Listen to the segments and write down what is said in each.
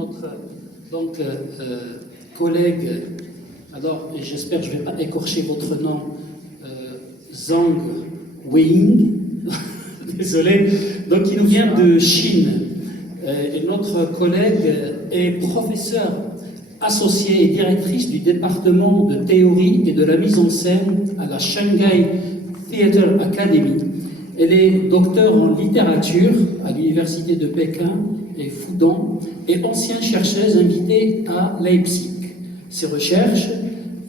notre collègue, alors j'espère que je ne vais pas écorcher votre nom, Zhang Weiying, désolé, donc il nous vient de Chine. Et notre collègue est professeure associée et directrice du département de théorie et de la mise en scène à la Shanghai Theatre Academy. Elle est docteure en littérature à l'université de Pékin et Fudan et ancienne chercheuse invitée à Leipzig. Ses recherches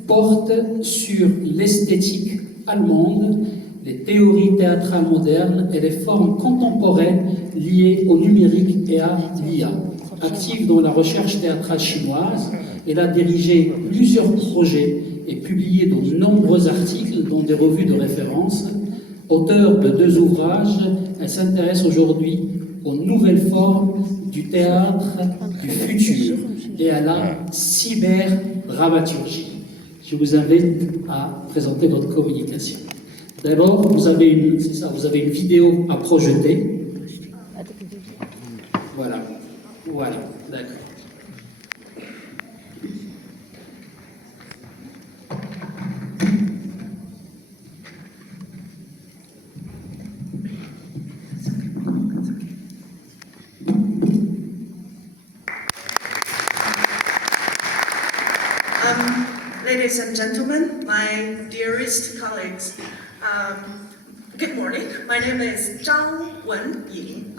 portent sur l'esthétique allemande, les théories théâtrales modernes et les formes contemporaines liées au numérique et à l'IA. Active dans la recherche théâtrale chinoise, elle a dirigé plusieurs projets et publié de nombreux articles dans des revues de référence. Auteure de 2 ouvrages, elle s'intéresse aujourd'hui aux nouvelles formes du théâtre du futur et à la cyberdramaturgie. Je vous invite à présenter votre communication. D'abord, vous avez une vidéo à projeter. Voilà, d'accord. Ladies and gentlemen, my dearest colleagues, good morning. My name is Zhang Wenying.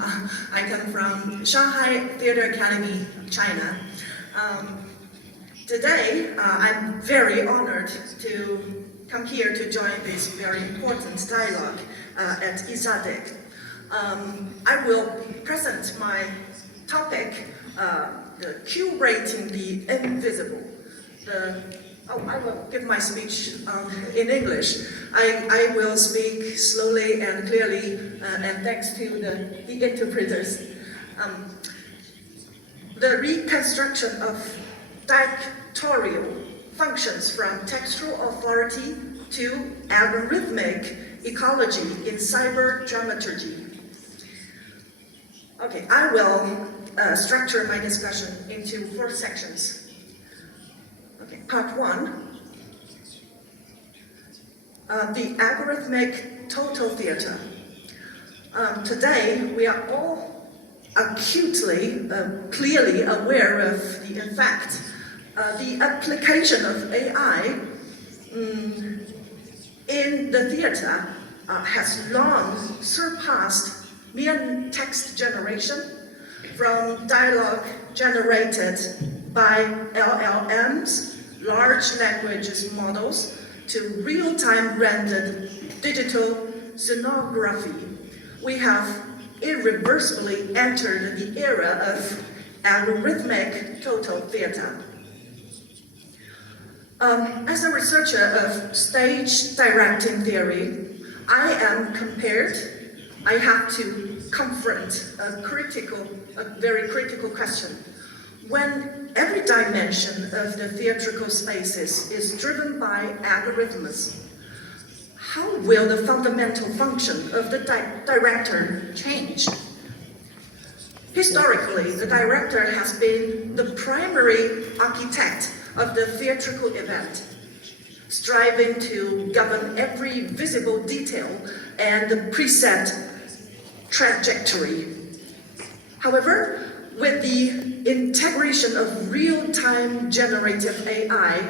I come from Shanghai Theatre Academy, China. Today, I'm very honored to come here to join this very important dialogue at ISADC. I will present my topic, the curating the invisible. I will give my speech in English. I will speak slowly and clearly, and thanks to the interpreters. The reconstruction of dictatorial functions from textual authority to algorithmic ecology in cyber dramaturgy. Okay, I will structure my discussion into 4 sections. Okay, part 1, the algorithmic total theater. Today, we are all acutely, clearly aware of the fact the application of AI in the theater has long surpassed mere text generation from dialogue generated by LLMs, large language models, to real-time rendered digital scenography. We have irreversibly entered the era of algorithmic total theater. As a researcher of stage directing theory, I have to confront a very critical question. When every dimension of the theatrical spaces is driven by algorithms, how will the fundamental function of the director change? Historically, the director has been the primary architect of the theatrical event, striving to govern every visible detail and the preset trajectory. However, with the integration of real-time generative AI,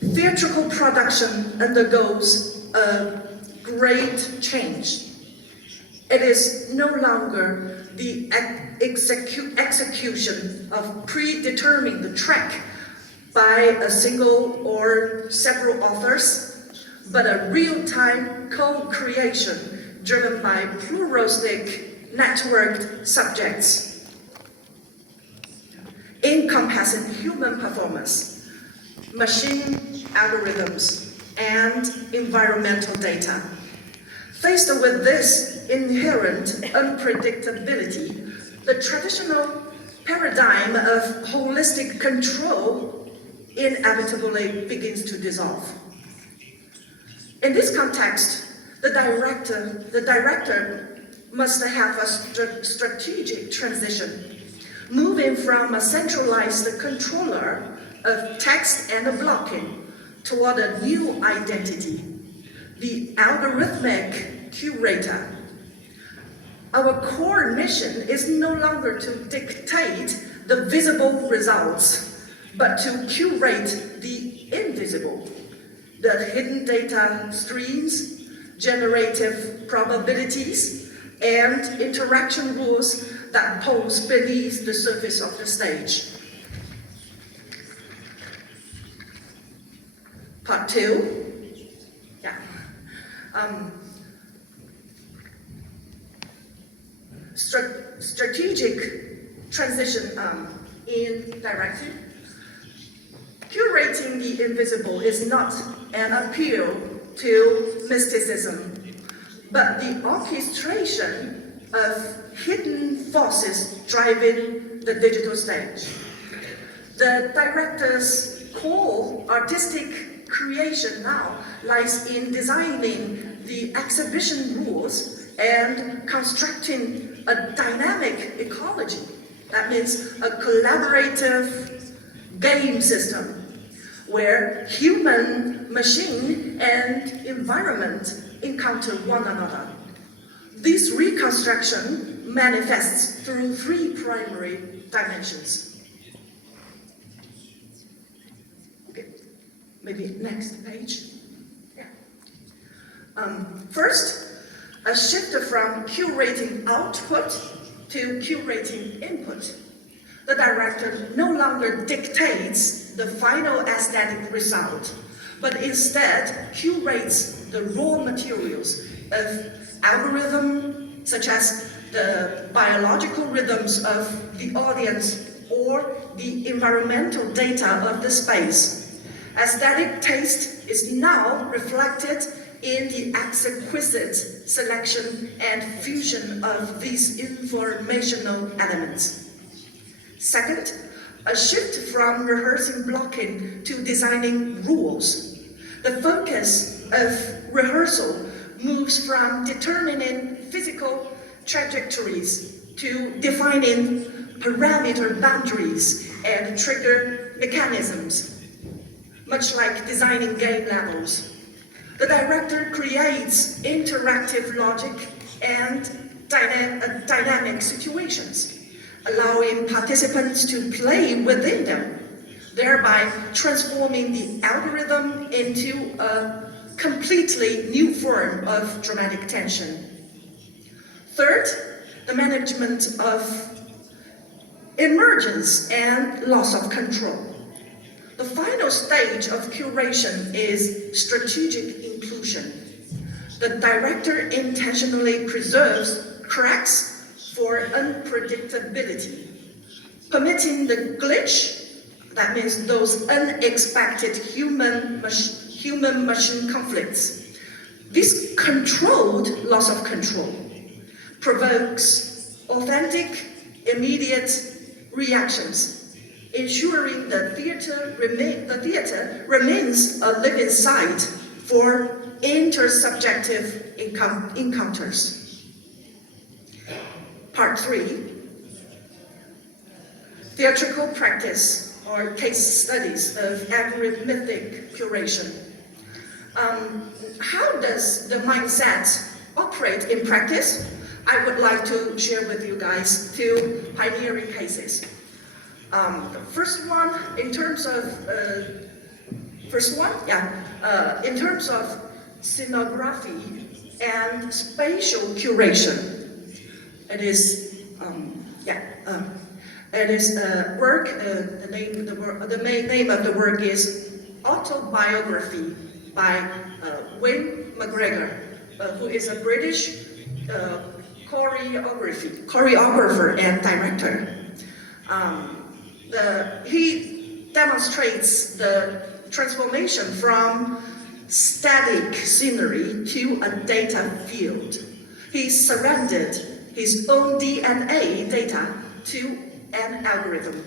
theatrical production undergoes a great change. It is no longer the execution of predetermining the track by a single or several authors, but a real-time co-creation driven by pluralistic networked subjects, encompassing human performance, machine algorithms, and environmental data. Faced with this inherent unpredictability, the traditional paradigm of holistic control inevitably begins to dissolve. In this context, the director must have a strategic transition moving from a centralized controller of text and blocking toward a new identity, the algorithmic curator. Our core mission is no longer to dictate the visible results, but to curate the invisible, the hidden data streams, generative probabilities, and interaction rules that pose beneath the surface of the stage. Part 2. Yeah. Strategic transition in direction. Curating the invisible is not an appeal to mysticism, but the orchestration of hidden forces driving the digital stage. The director's core artistic creation now lies in designing the exhibition rules and constructing a dynamic ecology. That means a collaborative game system where human, machine, and environment encounter one another. This reconstruction manifests through 3 primary dimensions. Okay, maybe next page. Yeah. First, a shift from curating output to curating input. The director no longer dictates the final aesthetic result, but instead curates the raw materials of algorithm, such as the biological rhythms of the audience or the environmental data of the space. Aesthetic taste is now reflected in the exquisite selection and fusion of these informational elements. Second, a shift from rehearsing blocking to designing rules. The focus of rehearsal moves from determining physical trajectories to defining parameter boundaries and trigger mechanisms, much like designing game levels. The director creates interactive logic and dynamic situations, allowing participants to play within them, thereby transforming the algorithm into a completely new form of dramatic tension. Third, the management of emergence and loss of control. The final stage of curation is strategic inclusion. The director intentionally preserves cracks for unpredictability, permitting the glitch, that means those unexpected human-machine conflicts. This controlled loss of control provokes authentic, immediate reactions, ensuring the theater remains a living site for intersubjective encounters. Part 3, theatrical practice or case studies of algorithmic curation. How does the mindset operate in practice? I would like to share with you guys 2 pioneering cases. The first one, in terms of scenography and spatial curation. It is a work. The name of the work is Autobiography by Wayne, who is a British choreographer and director. He demonstrates the transformation from static scenery to a data field. He surrendered his own DNA data to an algorithm,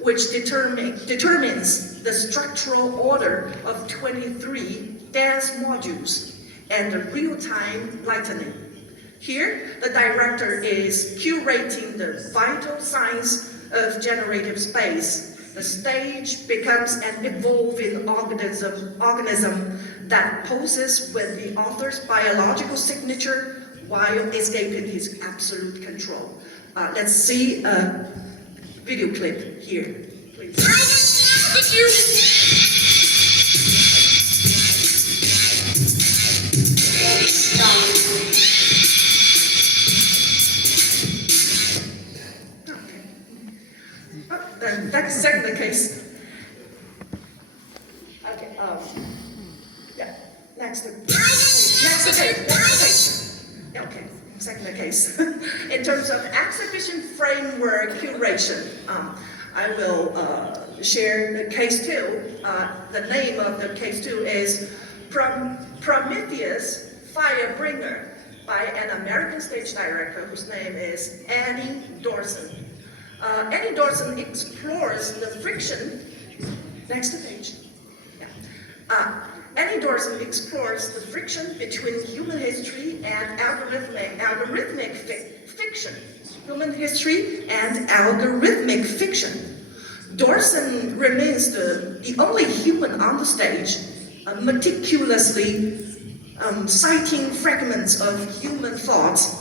which determines the structural order of 23 dance modules and the real-time lightning. Here, the director is curating the vital signs of generative space, the stage becomes an evolving organism that poses with the author's biological signature while escaping his absolute control. Let's see a video clip here, please. Then that's exactly the case. Okay, yeah, next case. Yeah, okay, exactly the case. In terms of exhibition framework curation, I will share the case two. The name of the case two is Prometheus Firebringer by an American stage director whose name is Annie Dorson. Annie Dorson explores the friction. Next page. Yeah. Annie Dorson explores the friction between human history and algorithmic fiction. Human history and algorithmic fiction. Dorson remains the only human on the stage, meticulously citing fragments of human thoughts,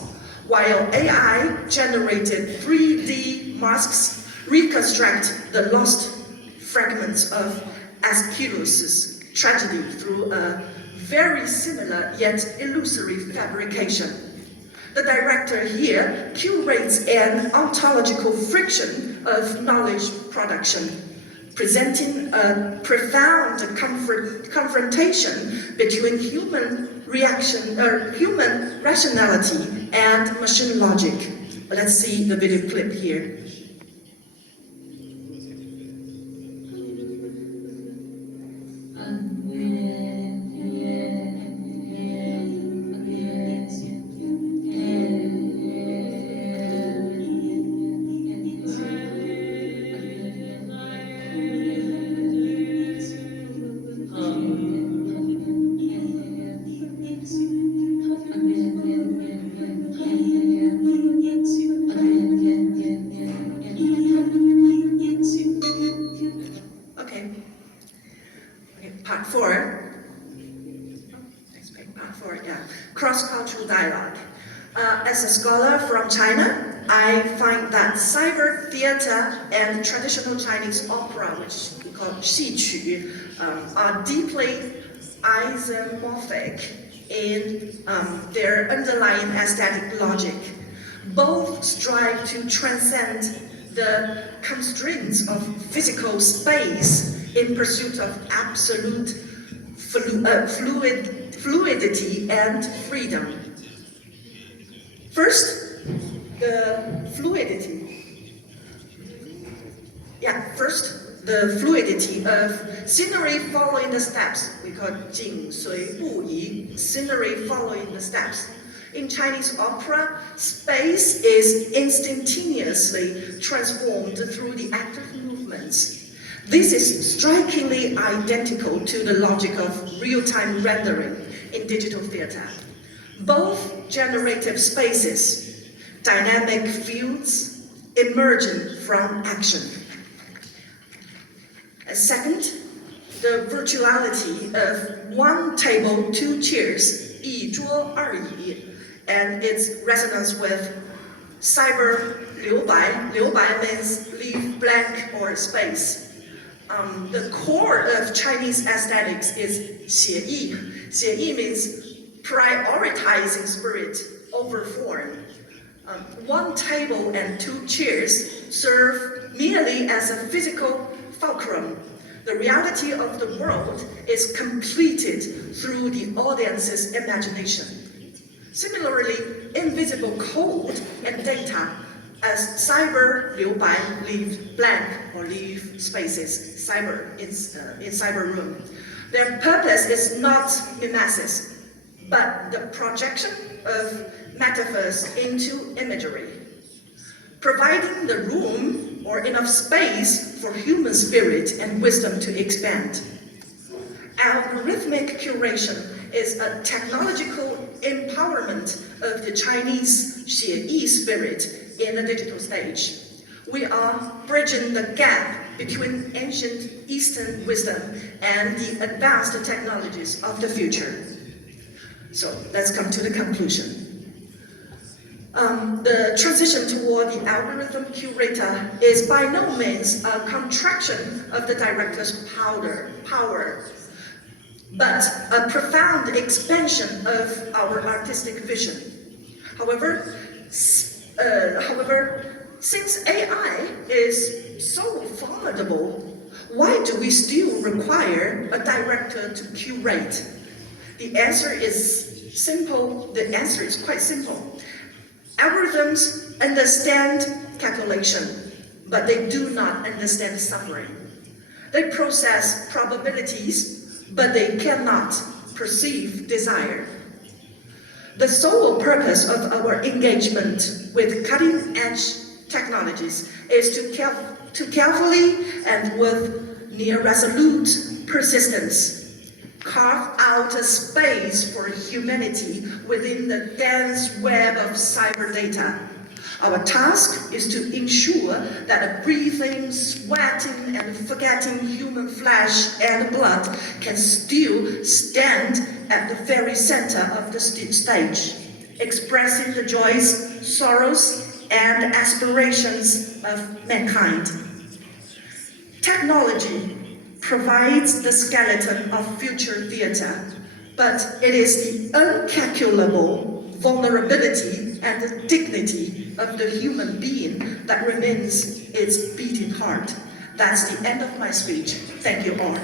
while AI-generated 3D masks reconstruct the lost fragments of Aeschylus' tragedy through a very similar yet illusory fabrication. The director here curates an ontological friction of knowledge production, presenting a profound confrontation between human rationality and machine logic. Let's see the video clip here. Part four, yeah. Cross-cultural dialogue. As a scholar from China, I find that cyber theater and traditional Chinese opera, which we call 戏曲, are deeply isomorphic in their underlying aesthetic logic. Both strive to transcend the constraints of physical space in pursuit of absolute fluidity and freedom. First, the fluidity. First, the fluidity of scenery following the steps. We call it 景随不移, scenery following the steps. In Chinese opera, space is instantaneously transformed through the active movements. This is strikingly identical to the logic of real-time rendering in digital theater. Both generative spaces, dynamic fields, emerging from action. Second, the virtuality of one table, two chairs, 一桌二椅, and its resonance with cyber 留白. 留白 means leave blank or space. The core of Chinese aesthetics is 写意. 写意 means prioritizing spirit over form. One table and two chairs serve merely as a physical fulcrum. The reality of the world is completed through the audience's imagination. Similarly, invisible code and data as cyber 留白 leave blank or leave spaces, cyber in cyber room. Their purpose is not mimesis, but the projection of metaphors into imagery, providing the room or enough space for human spirit and wisdom to expand. Algorithmic curation is a technological empowerment of the Chinese 写意 spirit in the digital stage. We are bridging the gap between ancient Eastern wisdom and the advanced technologies of the future. So let's come to the conclusion. The transition toward the algorithm curator is by no means a contraction of the director's power, but a profound expansion of our artistic vision. However, since AI is so formidable, why do we still require a director to curate? The answer is simple. The answer is quite simple. Algorithms understand calculation, but they do not understand suffering. They process probabilities, but they cannot perceive desire. The sole purpose of our engagement with cutting-edge technologies is to carefully and with near resolute persistence carve out a space for humanity within the dense web of cyber data. Our task is to ensure that a breathing, sweating, and forgetting human flesh and blood can still stand at the very center of the stage, expressing the joys, sorrows, and aspirations of mankind. Technology provides the skeleton of future theater, but it is the incalculable vulnerability and the dignity of the human being that remains its beating heart. That's the end of my speech. Thank you all.